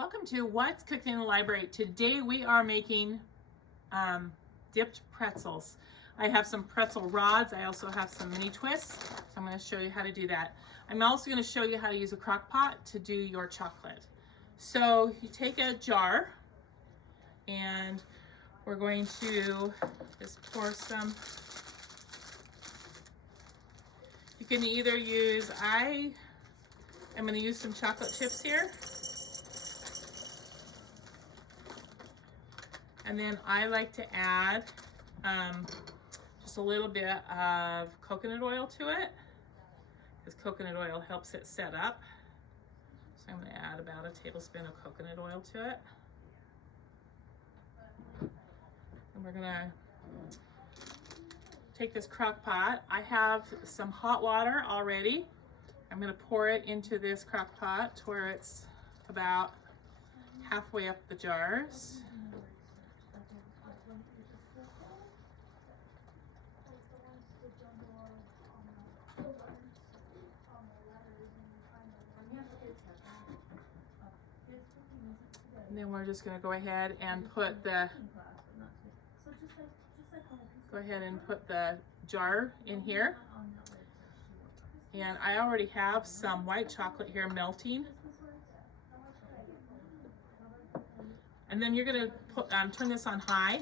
Welcome to What's Cooking in the Library. Today we are making dipped pretzels. I have some pretzel rods. I also have some mini twists. So I'm going to show you how to do that. I'm also going to show you how to use a crock pot to do your chocolate. So you take a jar and we're going to just pour some. You can either use, I'm going to use some chocolate chips here. And then I like to add just a little bit of coconut oil to it, because coconut oil helps it set up. So I'm going to add about a tablespoon of coconut oil to it. And we're going to take this crock pot. I have some hot water already. I'm going to pour it into this crock pot to where it's about halfway up the jars. And then we're just going to go ahead and put the jar in here. And I already have some white chocolate here melting. And then you're going to put, turn this on high.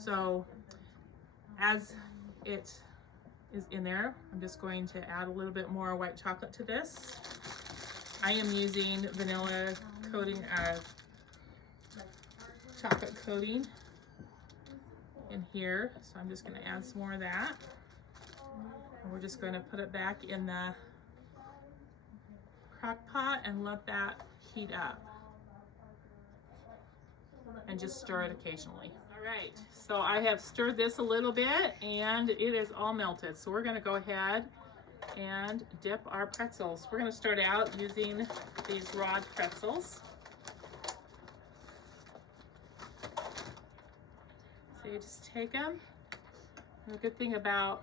So as it is in there, I'm just going to add a little bit more white chocolate to this. I am using vanilla coating, chocolate coating in here. So I'm just going to add some more of that. And we're just going to put it back in the crock pot and let that heat up. And just stir it occasionally. All right, so I have stirred this a little bit and it is all melted. So we're going to go ahead and dip our pretzels. We're going to start out using these rod pretzels. So you just take them. And the good thing about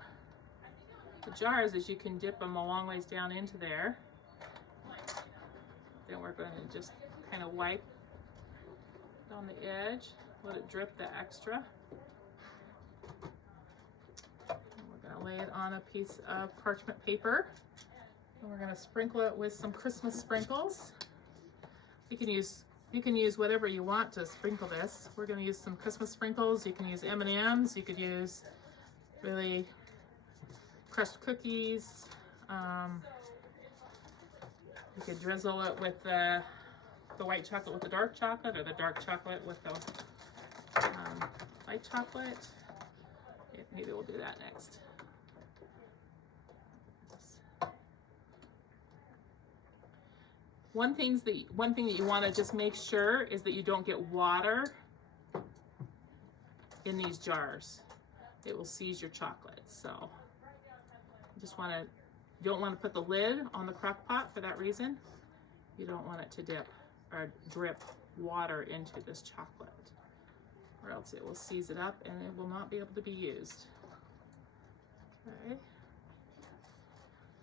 the jars is you can dip them a long ways down into there. Then we're going to just kind of wipe on the edge, let it drip the extra. And we're going to lay it on a piece of parchment paper. And we're going to sprinkle it with some Christmas sprinkles. You can use whatever you want to sprinkle this. We're going to use some Christmas sprinkles. You can use M&Ms. You could use really crushed cookies. You could drizzle it with the white chocolate with the dark chocolate, or the dark chocolate with the light chocolate. Yeah, maybe we'll do that next. One thing that you want to just make sure is that you don't get water in these jars. It will seize your chocolate. So you don't want to put the lid on the crock pot for that reason. You don't want it to dip or drip water into this chocolate, or else it will seize it up and it will not be able to be used. Okay.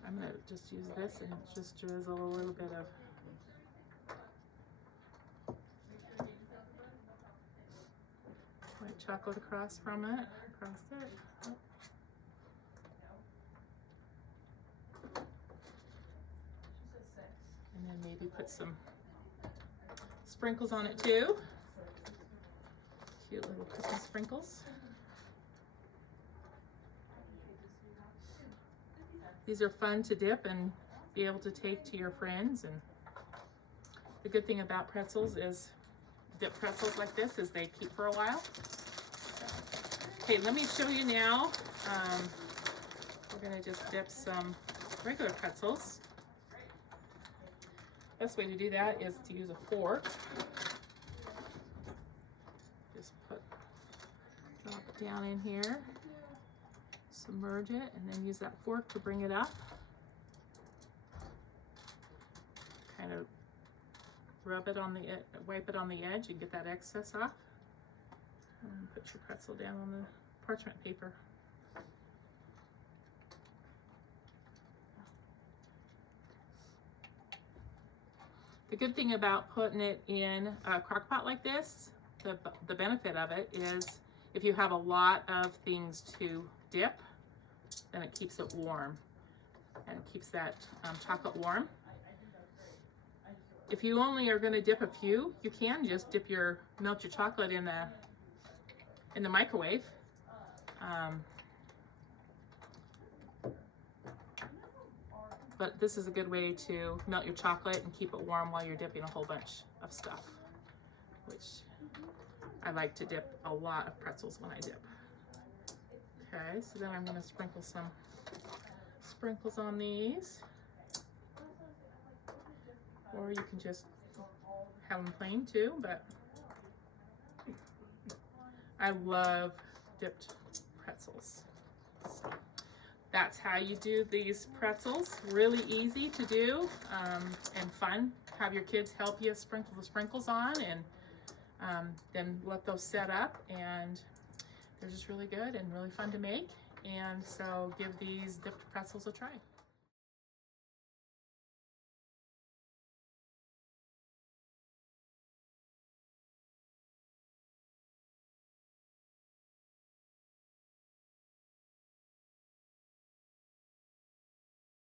I'm going to just use this and just drizzle a little bit of white chocolate across it. And then maybe put some sprinkles on it too. Cute little Christmas sprinkles. These are fun to dip and be able to take to your friends. And the good thing about pretzels is, dip pretzels like this, is they keep for a while. Okay, let me show you now. We're going to just dip some regular pretzels. Best way to do that is to use a fork. Just drop it down in here, submerge it, and then use that fork to bring it up. Kind of wipe it on the edge and get that excess off. And put your pretzel down on the parchment paper. The good thing about putting it in a crock pot like this, the benefit of it is if you have a lot of things to dip, then it keeps it warm and it keeps that chocolate warm. If you only are going to dip a few, you can just melt your chocolate in the microwave. But this is a good way to melt your chocolate and keep it warm while you're dipping a whole bunch of stuff, which I like to dip a lot of pretzels when I dip. Okay, so then I'm going to sprinkle some sprinkles on these, or you can just have them plain too, but I love dipped pretzels. So that's how you do these pretzels. Really easy to do and fun. Have your kids help you sprinkle the sprinkles on, and then let those set up, and they're just really good and really fun to make. And so give these dipped pretzels a try.